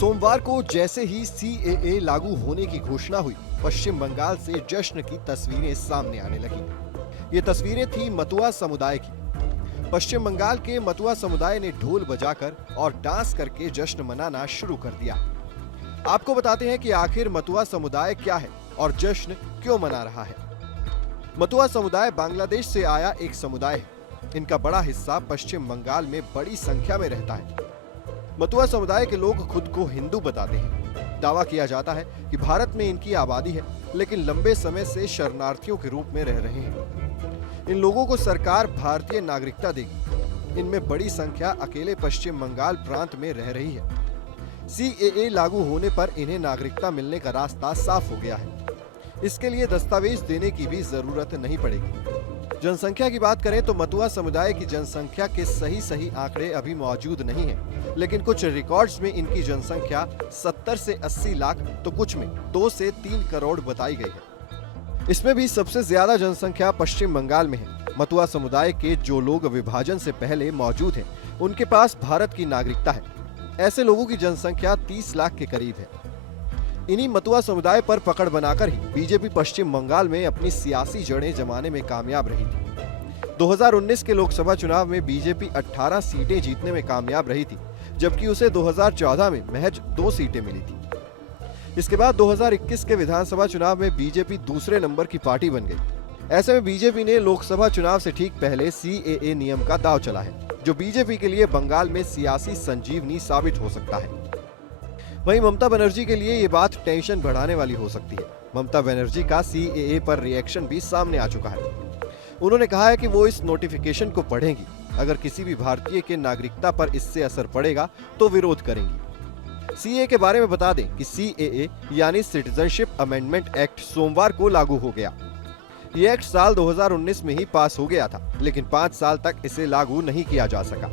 सोमवार को जैसे ही सीएए लागू होने की घोषणा हुई, पश्चिम बंगाल से जश्न की तस्वीरें सामने आने लगी। ये तस्वीरें थी मतुआ समुदाय की। पश्चिम बंगाल के मतुआ समुदाय ने ढोल बजाकर और डांस करके जश्न मनाना शुरू कर दिया। आपको बताते हैं कि आखिर मतुआ समुदाय क्या है और जश्न क्यों मना रहा है। मतुआ समुदाय बांग्लादेश से आया एक समुदाय है। इनका बड़ा हिस्सा पश्चिम बंगाल में बड़ी संख्या में रहता है। मतुआ समुदाय के लोग खुद को हिंदू बताते हैं। दावा किया जाता है कि भारत में इनकी आबादी है, लेकिन लंबे समय से शरणार्थियों के रूप में रह रहे हैं। इन लोगों को सरकार भारतीय नागरिकता देगी। इनमें बड़ी संख्या अकेले पश्चिम बंगाल प्रांत में रह रही है। सीएए लागू होने पर इन्हें नागरिकता मिलने का रास्ता साफ हो गया है। इसके लिए दस्तावेज देने की भी जरूरत नहीं पड़ेगी। जनसंख्या की बात करें तो मतुआ समुदाय की जनसंख्या के सही आंकड़े अभी मौजूद नहीं हैं, लेकिन कुछ रिकॉर्ड्स में इनकी जनसंख्या 70 से 80 लाख तो कुछ में 2 से 3 करोड़ बताई गई है। इसमें भी सबसे ज्यादा जनसंख्या पश्चिम बंगाल में है। मतुआ समुदाय के जो लोग विभाजन से पहले मौजूद हैं, उनके पास भारत की नागरिकता है। ऐसे लोगों की जनसंख्या 30 लाख के करीब है। इन्हीं मतुआ समुदाय पर पकड़ बनाकर ही बीजेपी पश्चिम बंगाल में अपनी सियासी जड़ें जमाने में कामयाब रही थी। 2019 के लोकसभा चुनाव में बीजेपी 18 सीटें जीतने में कामयाब रही थी, जबकि उसे 2014 में महज 2 सीटें मिली थी। इसके बाद 2021 के विधानसभा चुनाव में बीजेपी दूसरे नंबर की पार्टी बन गई। ऐसे में बीजेपी ने लोकसभा चुनाव से ठीक पहले सीएए नियम का दांव चला है, जो बीजेपी के लिए बंगाल में सियासी संजीवनी साबित हो सकता है। वहीं ममता बनर्जी के लिए ये बात टेंशन बढ़ाने वाली हो सकती है। ममता बनर्जी का सीएए पर रिएक्शन भी सामने आ चुका है। उन्होंने कहा है कि वो इस नोटिफिकेशन को पढ़ेंगी। अगर किसी भी भारतीय के नागरिकता पर इससे असर पड़ेगा तो विरोध करेंगी। सीएए के बारे में बता दें कि सीएए यानी सिटीजनशिप अमेंडमेंट एक्ट सोमवार को लागू हो गया। ये एक्ट साल 2019 में ही पास हो गया था, लेकिन 5 साल तक इसे लागू नहीं किया जा सका।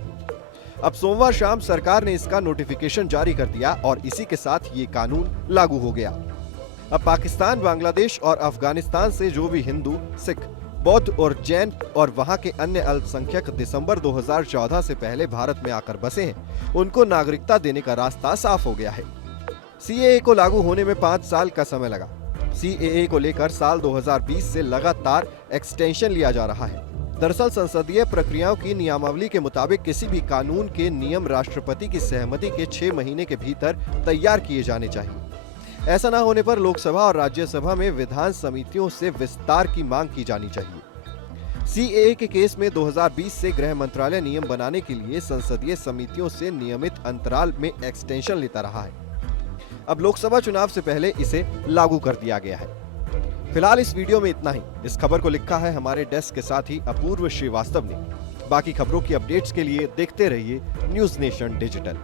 अब सोमवार शाम सरकार ने इसका नोटिफिकेशन जारी कर दिया और इसी के साथ ये कानून लागू हो गया। अब पाकिस्तान, बांग्लादेश और अफगानिस्तान से जो भी हिंदू, सिख, बौद्ध और जैन और वहां के अन्य अल्पसंख्यक दिसंबर 2014 से पहले भारत में आकर बसे हैं, उनको नागरिकता देने का रास्ता साफ हो गया है। सीएए को लागू होने में 5 साल का समय लगा। सीएए को लेकर साल 2020 से लगातार एक्सटेंशन लिया जा रहा है। दरअसल संसदीय प्रक्रियाओं की नियमावली के मुताबिक किसी भी कानून के नियम राष्ट्रपति की सहमति के 6 महीने के भीतर तैयार किए जाने चाहिए। ऐसा न होने पर लोकसभा और राज्यसभा में विधान समितियों से विस्तार की मांग की जानी चाहिए। सीएए के केस में 2020 से गृह मंत्रालय नियम बनाने के लिए संसदीय समितियों से नियमित अंतराल में एक्सटेंशन लेता रहा है। अब लोकसभा चुनाव से पहले इसे लागू कर दिया गया है। फिलहाल इस वीडियो में इतना ही। इस खबर को लिखा है हमारे डेस्क के साथी अपूर्व श्रीवास्तव ने। बाकी खबरों की अपडेट्स के लिए देखते रहिए न्यूज़ नेशन डिजिटल।